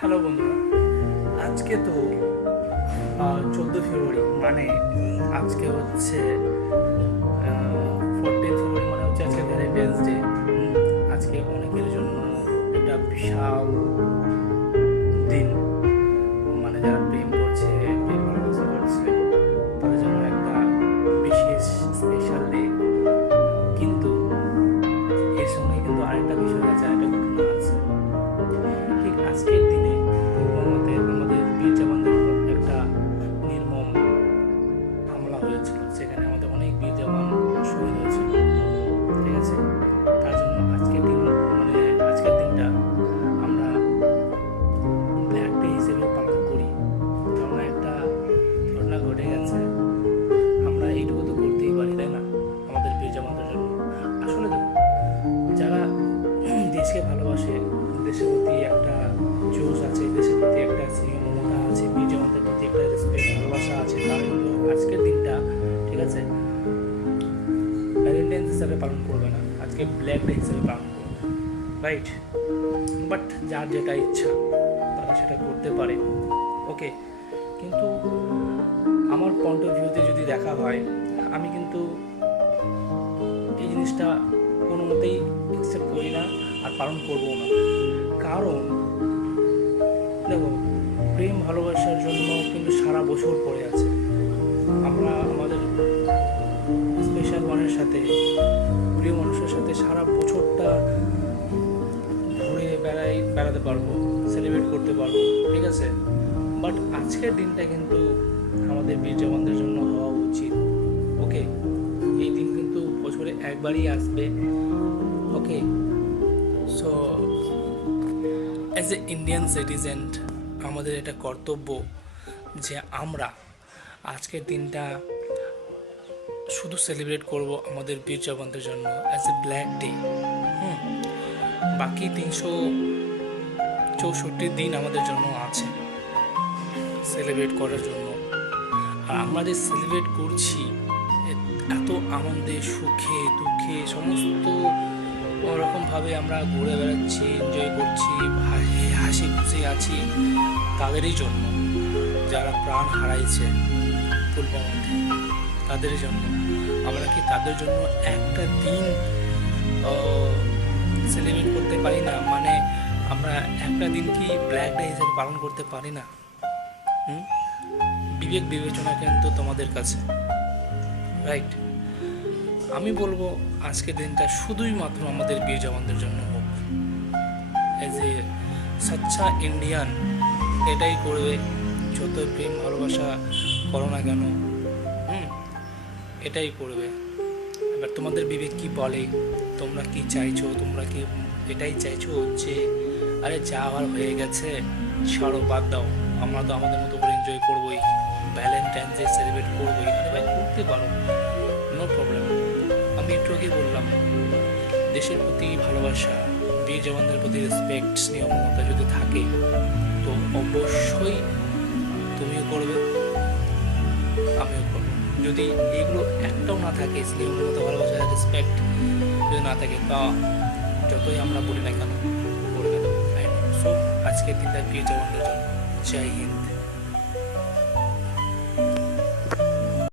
Hello বন্ধুরা, আজকে তো 14 ফেব্রুয়ারি, মানে আজকে হচ্ছে 14 ফেব্রুয়ারি, মানে হচ্ছে আজকে ভ্যালেন্টাইন্স ডে। আজকে অনেকের জন্য একটা বিশাল দিন, মানে যারা প্রেম করছে, প্রেম ভালোবাসা করছে, তাদের জন্য একটা বিশেষ স্পেশাল ডে। কিন্তু এর সঙ্গে কিন্তু আরেকটা বিষয় আছে, আরেকটা ঘটনা আছে। ঠিক আজকের দিনে পুলওয়ামাতে আমাদের বীর জওয়ানদের উপর একটা নির্মম হামলা হয়েছিল, সেখানে আমাদের অনেক বীর জওয়ান শহীদ হয়েছিল। ঠিক আছে, তার জন্য আজকের দিন, মানে আজকের দিনটা আমরা ব্ল্যাক ডে হিসেবে পালন করি। কারণ একটা ঘটনা ঘটে গেছে, আমরা এইটুকু তো করতেই পারি, তাই না? আমাদের বীর জওয়ানদের জন্য। আসলে দেখো, যারা দেশকে ভালোবাসে, দেশের প্রতি একটা জোশ আছে, দেশের প্রতি একটা স্নেহ মমতা আছে, বীর জওয়ানদের প্রতি একটা রেসপেক্ট ভালোবাসা আছে, তারা কিন্তু আজকের দিনটা, ঠিক আছে, ভ্যালেন্টাইন্স হিসাবে পালন করবে না, আজকে ব্ল্যাক ডে হিসাবে পালন করবে, রাইট? বাট যার যেটা ইচ্ছা তারা সেটা করতে পারে, ওকে। কিন্তু আমার পয়েন্ট অফ ভিউতে যদি দেখা হয়, আমি কিন্তু এই জিনিসটা কোনো মতেই অ্যাকসেপ্ট করি না, আর পালন করবো না। কারণ দেখো, প্রেম ভালোবাসার জন্য কিন্তু সারা বছর পড়ে আছে। আমরা আমাদের স্পেশাল ওয়ানের সাথে, প্রিয় মানুষের সাথে সারা বছরটা ঘুরে বেড়াতে পারবো, সেলিব্রেট করতে পারবো, ঠিক আছে। বাট আজকের দিনটা কিন্তু আমাদের বীর জওয়ানদের জন্য হওয়া উচিত, ওকে। এই দিন কিন্তু বছরে একবারই আসবে, okay. So as a Indian citizen আমাদের এটা কর্তব্য যে আমরা আজকের দিনটা শুধু সেলিব্রেট করব আমাদের বীর জওয়ানদের জন্য অ্যাজ এ ব্ল্যাক ডে। বাকি 364 দিন আমাদের জন্য আছে সেলিব্রেট করার জন্য। আর আমরা যে সেলিব্রেট করছি এত আনন্দে, সুখে, দুঃখে, সমস্ত ওরকমভাবে আমরা ঘুরে বেড়াচ্ছি, এনজয় করছি, হাসি খুশি আছি তাদেরই জন্য, যারা প্রাণ হারাইছে পুলওয়ামাতে, তাদের জন্য। আমরা কি তাদের জন্য একটা দিন সেলিব্রেট করতে পারি না? মানে আমরা একটা দিন কি ব্ল্যাক ডে হিসেবে পালন করতে পারি না? বিবেক বিবেচনা কিন্তু তোমাদের কাছে, রাইট? আমি বলবো আজকের দিনটা শুধুই মাত্র আমাদের বীর জওয়ানদের জন্য হোক। এজ এ সচ্চা ইন্ডিয়ান এটাই করবে, যত প্রেম ভালোবাসা করো না কেন, এটাই করবে। এবার তোমাদের বিবেক কি বলে, তোমরা কি চাইছো? তোমরা কি এটাই চাইছো যে আরে যা আবার হয়ে গেছে, ছাড়ো, বাদ দাও, আমরা তো আমাদের মতো করে এনজয় করবোই, ভ্যালেন্টাইন্স ডে সেলিব্রেট করবোই? আরে ভাই, করতে পারো, নো প্রবলেম। আমি একটু আগে বললাম, দেশের প্রতি ভালোবাসা, বীর জওয়ানদের প্রতি রেসপেক্ট, স্নেহ মমতা যদি থাকে তো অবশ্যই তুমিও করবে, আমিও করবো। যদি এগুলো একটাও না থাকে, স্নেহ মমতা, ভালোবাসা, রেসপেক্ট যদি না থাকে, তা যতই আমরা বলি না কেন, করবে না। সো আজকের দিনটা বীর জওয়ানদের জন্য। জয় হিন্দ।